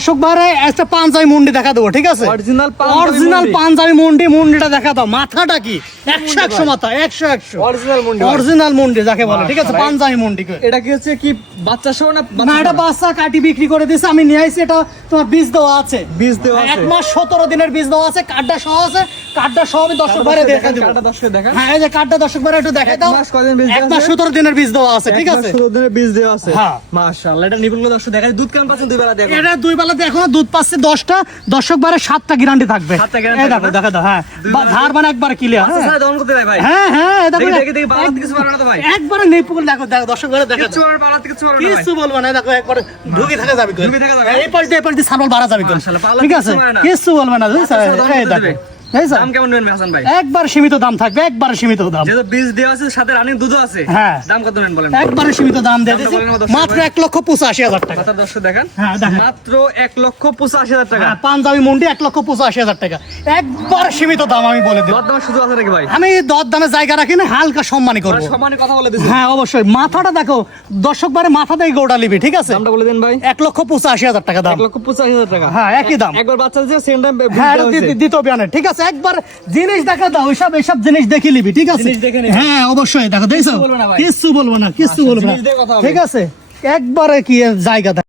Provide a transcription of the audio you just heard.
দর্শক বারে একটা পাঞ্জাবি মুন্ডি দেখা দেবো, ঠিক আছে? অরিজিনাল অরিজিনাল পাঞ্জাবি মুন্ডিটা দেখা দাও। মাথাটা কি 100 মাথা, 100 অরিজিনাল মুন্ডি, অরিজিনাল মুন্ডি যাকে বলে, ঠিক আছে? পাঞ্জাবি মুন্ডি। এটা কি হচ্ছে কি বাচ্চা সহ না? না, এটা বাচ্চা কাটি বিক্রি করে দিয়েছে, আমি নিয়ে আসছি। এটা তোমার বীজ দেওয়া আছে, বীজ দেওয়া আছে 1 মাস 17 দিনের বীজ দেওয়া আছে, কার্ডটা সহ আছে। কার্ডটা সহ আমি দর্শক বারে দেখা দেব। কাটা দর্শক দেখান। হ্যাঁ, এই যে কার্ডটা দর্শক বারে একটু দেখাই দাও। 1 মাস কয়দিন বীজ 1 মাস 17 দিনের বীজ দেওয়া আছে, ঠিক আছে? 17 দিনের বীজ দেওয়া আছে। হ্যাঁ। মাশাআল্লাহ, এটা নিপুণগুলো দর্শক দেখায়। দুধ কেমন পাচ্ছেন দুই বেলা দেখো? এটা দুই বেলাতে এখনো দুধ পাচ্ছে 10টা, দর্শক বারে 7টা গ্যারান্টি থাকবে। 7টা guarantee এই দেখো, থাকবে না? দেখা দাও। হ্যাঁ, ধার মানে একবার ক্লিয়ার। আচ্ছা স্যার, দমন করতে দেয় ভাই? হ্যাঁ হ্যাঁ, এই দেখো, দেখি বালাতে কিছু পারবে না তো ভাই? একবারে নেপুল। দেখো দেখো দর্শক বারে দেখো, কিছু আর বালাতে কিছু পারবে না ভাই? কিছু বলবো না। দেখো একবারে ঢুকে থাকা যাবে, ঢুকে থাকা যাবে। এই পাল্টি সারবাল বাড়া যাবে, মাশাআল্লাহ, পাল্লা ঠিক আছে? কিছু হয় না। কিছু বলবে না, বুঝছো? আচ্ছা, দাম এই কত দেখো, দেবে? বুঝছো? দাম কেমন নেবেন হাসান ভাই? একবার সীমিত দাম থাকবে, একবার সীমিত দাম। যেহেতু বীজ দেওয়া আছে সাথে রানিং দুধও আছে, হ্যাঁ। দাম কত নেবেন বলেন? একবারে সীমিত দাম দিয়ে দামটা দিয়েছি, বলেন আমার দর্শক মাত্র ভাই। 1,85,000 টাকা। কথা দর্শক দেখেন। হ্যাঁ, দেখেন। মাত্র 1,85,000 টাকা। হ্যাঁ, পাঞ্জাবি মুন্ডি 1,85,000 টাকা। একবার সীমিত দাম আমি বলে দিই। দরদামের সুযোগ আছে নাকি ভাই? আমি দর দামে জায়গা রাখি না, হালকা সম্মানী করবো। সমানে কথা বলে দিচ্ছি। হ্যাঁ, অবশ্যই। মাথাটা দেখো দর্শক বারে, মাথা দিয়ে গোটা নিবি, ঠিক আছে? দামটা বলে দেন ভাই। 1,85,000 টাকা দাম। 1,85,000 টাকা। হ্যাঁ, একই দাম। একবার বাচ্চা দিয়েছে সেম দাম হ্যাঁ, দ্বিতীয় বিয়ানে, ঠিক আছে? একবার জিনিস দেখা দাও, এসব জিনিস দেখে নিবি, ঠিক আছে? জিনিস দেখে নিবি। হ্যাঁ, অবশ্যই। দেখো, দেখছো? বলবে না ভাই। কিচ্ছু বলবো না, কিচ্ছু আচ্ছা, বলবো না, জিনিস দিয়ে কথা হবে। ঠিক আছে? একবারে কি জায়গা